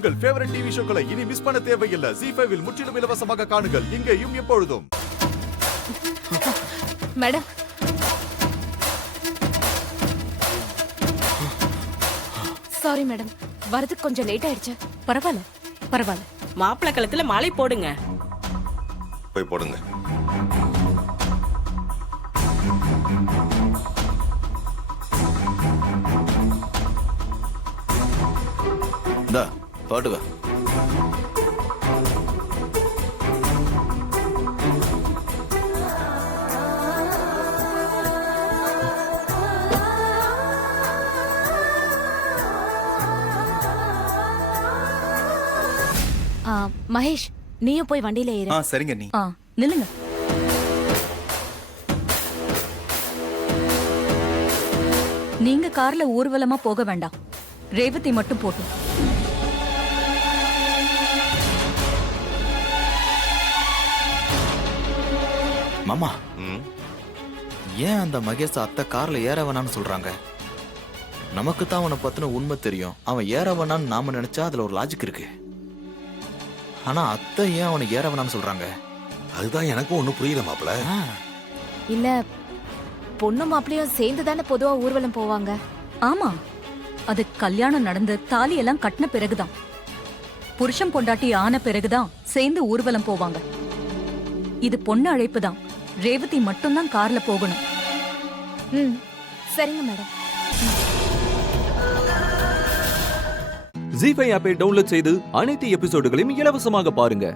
உங்கள் favourite TV ஷோக்களை இனி miss பண்ண தேவையில்லை. ZEE5 இல் முற்றிலும் இலவசமாக காணுங்கள். இங்கேயும் எப்பொழுதும். மேடம், சாரி மேடம், வரதுக்கு கொஞ்சம் லேட் ஆயிடுச்சு. பரவாயில்ல பரவாயில்ல. மாப்பிள்ளை கழுத்துல மாலை போடுங்க. போய் போடுங்க. இந்தா பாட்டுக்க. மகேஷ், நீயும் போய் வண்டியில ஏறு. சரிங்க நீ. நில்லுங்க. நீங்க கார்ல ஊர்வலமா போக வேண்டாம். ரேவதி மட்டும் போட்டும். மாமா, ம், ஏன் அந்த மகேஷ் அத்தை கார்ல ஏற வேணாம்னு சொல்றாங்க? நமக்கு தான் அவனை பத்தின உண்மை தெரியும். அவன் ஏற வேணான்னு நாம நினைச்சா அதுல ஒரு லாஜிக் இருக்கு. ஆனா அத்தை ஏன் அவனை ஏற வேணாம்னு சொல்றாங்க? அதுதான் எனக்கும் ஒண்ணும் புரியல மாப்பிள்ள. இல்ல, பொண்ணு மாப்பிளையும் சேர்ந்து தானே பொதுவா ஊர்வலம் போவாங்க. ஆமா, அது கல்யாணம் நடந்து தாலி எல்லாம் கட்டின பிறகுதான், புருஷன் பொண்டாட்டி ஆன பிறகுதான் சேர்ந்து ஊர்வலம் போவாங்க. இது பொண்ணு அழைப்பு தான். ரேவதி மட்டும்தான் கார்ல போகணும். சரிங்க மேடம். ZEE5 ஆப்பை டவுன்லோட் செய்து அனைத்து எபிசோடுகளையும் இலவசமாக பாருங்க.